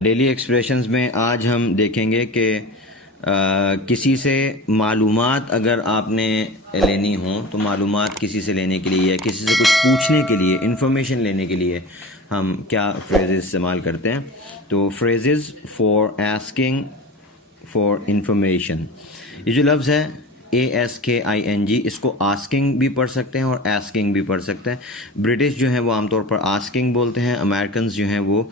Daily expressions میں آج ہم دیکھیں گے کہ کسی سے معلومات اگر آپ نے لینی ہوں تو معلومات کسی سے لینے کے لیے یا کسی سے کچھ پوچھنے کے لیے انفارمیشن لینے کے لیے ہم کیا فریزز استعمال کرتے ہیں. تو phrases for asking for information, یہ جو لفظ ہے ASKING، اس کو آسکنگ بھی پڑھ سکتے ہیں اور ایسکنگ بھی پڑھ سکتے ہیں. برٹش جو ہیں وہ عام طور پر آسکنگ بولتے ہیں، امریکنز جو ہیں وہ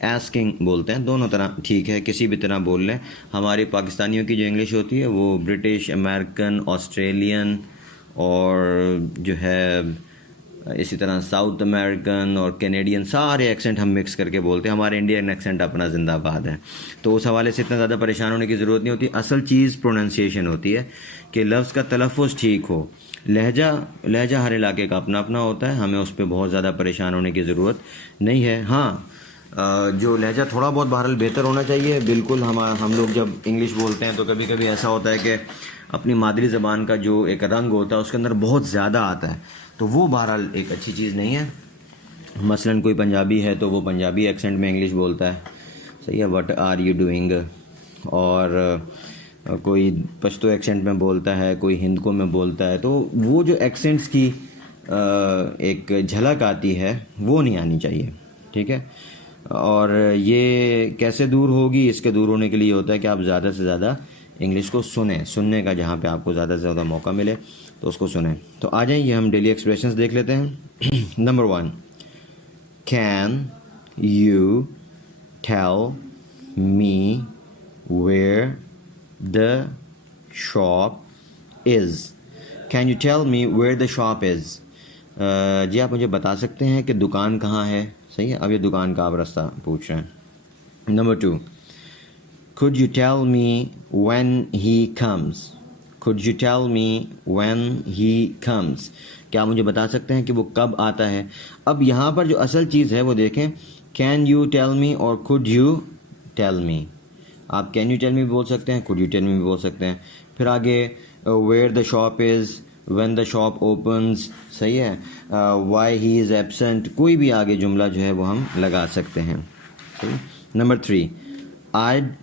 ایسکنگ بولتے ہیں. دونوں طرح ٹھیک ہے، کسی بھی طرح بول لیں. ہماری پاکستانیوں کی جو انگلش ہوتی ہے وہ برٹش، امریکن، آسٹریلین اور جو ہے اسی طرح ساؤتھ امریکن اور کینیڈین، سارے ایکسنٹ ہم مکس کر کے بولتے ہیں. ہمارے انڈین ایکسنٹ اپنا زندہ باد ہے، تو اس حوالے سے اتنا زیادہ پریشان ہونے کی ضرورت نہیں ہوتی. اصل چیز پروننسیشن ہوتی ہے کہ لفظ کا تلفظ ٹھیک ہو. لہجہ ہر علاقے کا اپنا اپنا ہوتا ہے، ہمیں اس پہ بہت زیادہ پریشان ہونے کی ضرورت نہیں ہے. ہاں جو لہجہ تھوڑا بہت بہرحال بہتر ہونا چاہیے. بالکل ہم لوگ جب انگلش بولتے ہیں تو کبھی کبھی ایسا ہوتا ہے کہ اپنی مادری زبان کا جو ایک رنگ ہوتا ہے اس کے اندر بہت زیادہ آتا ہے، تو وہ بہرحال ایک اچھی چیز نہیں ہے. مثلا کوئی پنجابی ہے تو وہ پنجابی ایکسنٹ میں انگلش بولتا ہے، صحیح ہے، وٹ آر یو ڈوئنگ. اور کوئی پشتو ایکسنٹ میں بولتا ہے، کوئی ہندکو میں بولتا ہے، تو وہ جو ایکسنٹس کی ایک جھلک آتی ہے وہ نہیں آنی چاہیے. ٹھیک ہے، اور یہ کیسے دور ہوگی؟ اس کے دور ہونے کے لیے ہوتا ہے کہ آپ زیادہ سے زیادہ انگلش کو سننے کا جہاں پہ آپ کو زیادہ سے زیادہ موقع ملے تو اس کو سنیں. تو آ جائیں، یہ ہم ڈیلی ایکسپریشنز دیکھ لیتے ہیں. Number 1، can you tell me where the shop is? Can you tell me where the shop is? جی آپ مجھے بتا سکتے ہیں کہ دکان کہاں ہے؟ صحیح ہے، اب یہ دکان کا آپ راستہ پوچھ رہے ہیں. Number 2، could you tell me when he comes? could you tell me when he comes؟ کیا مجھے بتا سکتے ہیں کہ وہ کب آتا ہے؟ اب یہاں پر جو اصل چیز ہے وہ دیکھیں، can you tell me اور could you tell me. آپ can you tell me بھی بول سکتے ہیں، could you tell me بھی بول سکتے ہیں. پھر آگے where the shop is، when the shop opens، صحیح ہے، why he is absent، کوئی بھی آگے جملہ جو ہے وہ ہم لگا سکتے ہیں. Number 3، I'd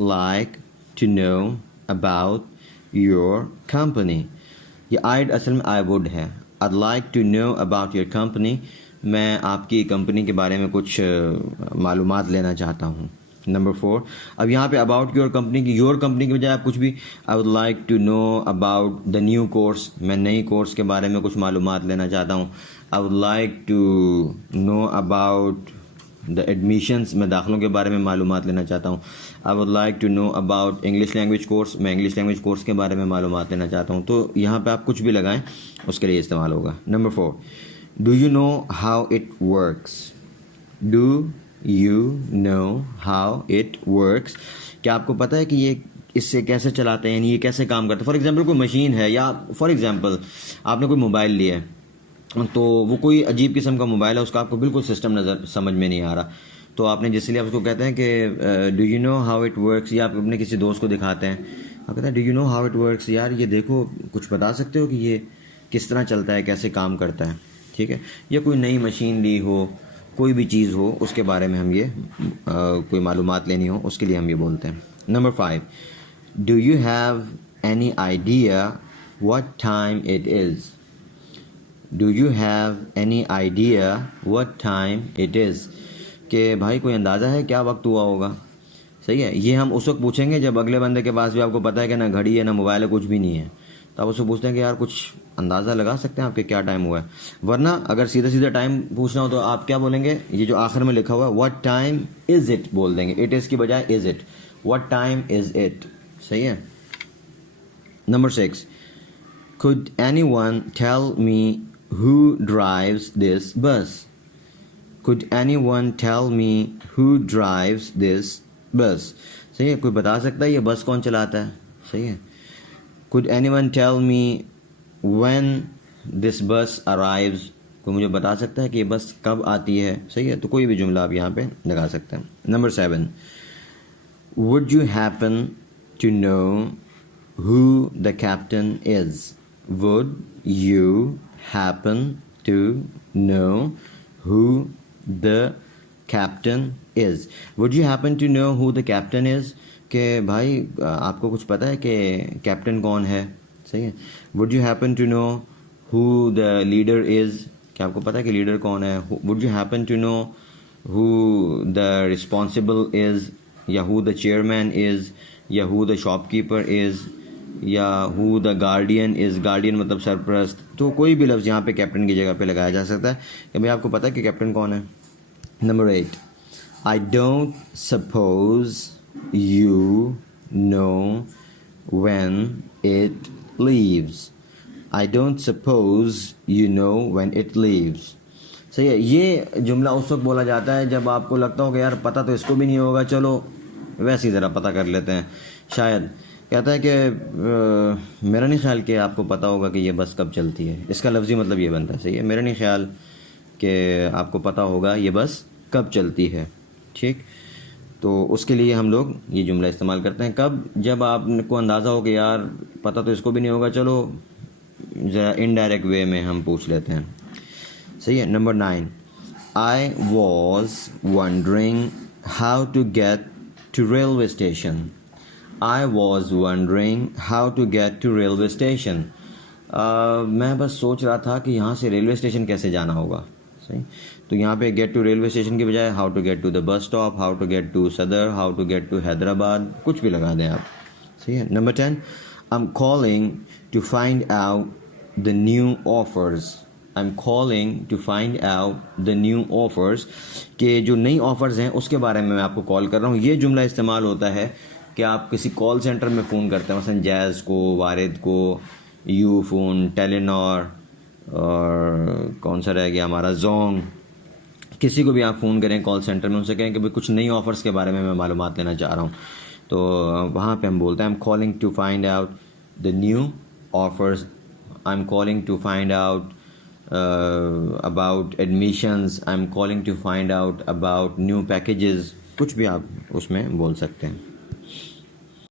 like to know about your company. یہ I'd اصل میں I would ہے. I'd like to know about your company، میں آپ کی کمپنی کے بارے میں کچھ معلومات لینا چاہتا ہوں. نمبر 4، اب یہاں پہ اباؤٹ یور کمپنی کی، یور کمپنی کی بجائے آپ کچھ بھی I would like to know about the new course, میں نئی کورس کے بارے میں کچھ معلومات لینا چاہتا ہوں. I would like to know about the admissions, میں داخلوں کے بارے میں معلومات لینا چاہتا ہوں. I would like to know about English language course, میں انگلش لینگویج کورس کے بارے میں معلومات لینا چاہتا ہوں. تو یہاں پہ آپ کچھ بھی لگائیں اس کے لیے استعمال ہوگا. Number 4، do you know how it works? Do you know how it works? کیا آپ کو پتہ ہے کہ یہ اس سے کیسے چلاتے ہیں، یعنی یہ کیسے کام کرتا ہے؟ فار ایگزامپل کوئی مشین ہے، یا فار ایگزامپل آپ نے کوئی موبائل لیا ہے، تو وہ کوئی عجیب قسم کا موبائل ہے، اس کا آپ کو بالکل سسٹم سمجھ میں نہیں آ رہا، تو آپ نے جس لیے آپ اس کو کہتے ہیں کہ do you know how it works, یا آپ اپنے کسی دوست کو دکھاتے ہیں، آپ کہتے ہیں do you know how it works, یار یہ دیکھو، کچھ بتا سکتے ہو کہ یہ کس طرح چلتا ہے، کیسے کام کرتا ہے؟ ٹھیک ہے، یا کوئی نئی مشین لی ہو، کوئی بھی چیز ہو، اس کے بارے میں ہم یہ کوئی معلومات لینی ہو اس کے لیے ہم یہ بولتے ہیں. Number 5، do you have any idea what time it is؟ Do you have any idea what time it is؟ کہ بھائی کوئی اندازہ ہے کیا وقت ہوا ہوگا؟ صحیح ہے، یہ ہم اس وقت پوچھیں گے جب اگلے بندے کے پاس بھی آپ کو پتہ ہے کہ نہ گھڑی ہے نہ موبائل ہے، کچھ بھی نہیں ہے، تو آپ اس سے پوچھتے ہیں کہ یار کچھ اندازہ لگا سکتے ہیں آپ کے کیا ٹائم ہوا ہے؟ ورنہ اگر سیدھا ٹائم پوچھنا ہو تو آپ کیا بولیں گے؟ یہ جو آخر میں لکھا ہوا ہے what time is it بول دیں گے، it is کی بجائے is it. what time is it؟ صحیح ہے. Number 6، could anyone tell me who drives this bus؟ could anyone tell me who drives this bus؟ صحیح ہے، کوئی بتا سکتا ہے یہ بس کون چلاتا ہے؟ صحیح ہے. could anyone tell me when this bus arrives؟ کوئی مجھے بتا سکتا ہے کہ یہ بس کب آتی ہے؟ صحیح ہے، تو کوئی بھی جملہ آپ یہاں پہ لگا سکتے ہیں. Number 7، would you happen to know who the captain is؟ would you happen to know who the captain is. Would you happen to know who the captain is? کہ بھائی آپ کو کچھ پتہ ہے کہ کیپٹن کون ہے؟ صحیح ہے. Would you happen to know who the leader is? کیا آپ کو پتہ ہے کہ لیڈر کون ہے؟ Would you happen to know who the responsible is, یا who the chairman is, یا who the shopkeeper is, یا who the guardian is. guardian مطلب سرپرست. تو کوئی بھی لفظ یہاں پہ کیپٹن کی جگہ پہ لگایا جا سکتا ہے کہ بھائی آپ کو پتہ ہے کہ کیپٹن کون ہے. Number 8, I don't suppose you know when it leaves. I don't suppose you know when it leaves. صحیح ہے. یہ جملہ اس وقت بولا جاتا ہے جب آپ کو لگتا ہو کہ یار پتہ تو اس کو بھی نہیں ہوگا, چلو ویسے ہی ذرا پتہ کر لیتے ہیں. شاید کہتا ہے کہ میرا نہیں خیال کہ آپ کو پتہ ہوگا کہ یہ بس کب چلتی ہے. اس کا لفظی مطلب یہ بنتا ہے. صحیح ہے, میرا نہیں خیال کہ آپ کو پتہ ہوگا یہ بس کب چلتی ہے. ٹھیک, تو اس کے لیے ہم لوگ یہ جملہ استعمال کرتے ہیں کب, جب آپ کو اندازہ ہو کہ یار پتہ تو اس کو بھی نہیں ہوگا, چلو ذرا انڈائریکٹ وے میں ہم پوچھ لیتے ہیں. صحیح ہے. Number 9, I was wondering how to get to railway station. I was wondering how to get to railway station. میں بس سوچ رہا تھا کہ یہاں سے ریلوے اسٹیشن کیسے جانا ہوگا. صحیح, تو یہاں پہ گیٹ ٹو ریلوے اسٹیشن کی بجائے how to get to the bus stop, how to get to Saddar, how to get to Hyderabad, کچھ بھی لگا دیں آپ. صحیح ہے. Number 10, I'm calling to find out the new offers. I'm calling to find out the new offers. کہ جو نئی آفرز ہیں اس کے بارے میں آپ کو کال کر رہا ہوں. یہ جملہ استعمال ہوتا ہے کہ آپ کسی کال سینٹر میں فون کرتے ہیں, مثلا جیز کو, وارد کو, یو فون, ٹیلینور, اور کون سا رہ گیا ہمارا, زونگ. کسی کو بھی آپ فون کریں کال سینٹر میں, ان سے کہیں کہ کچھ نئی آفرز کے بارے میں معلومات لینا چاہ رہا ہوں, تو وہاں پہ ہم بولتے ہیں I'm calling to find out the new offers. I'm calling to find out about admissions. I'm calling to find out about new packages. کچھ بھی آپ اس میں بول سکتے ہیں.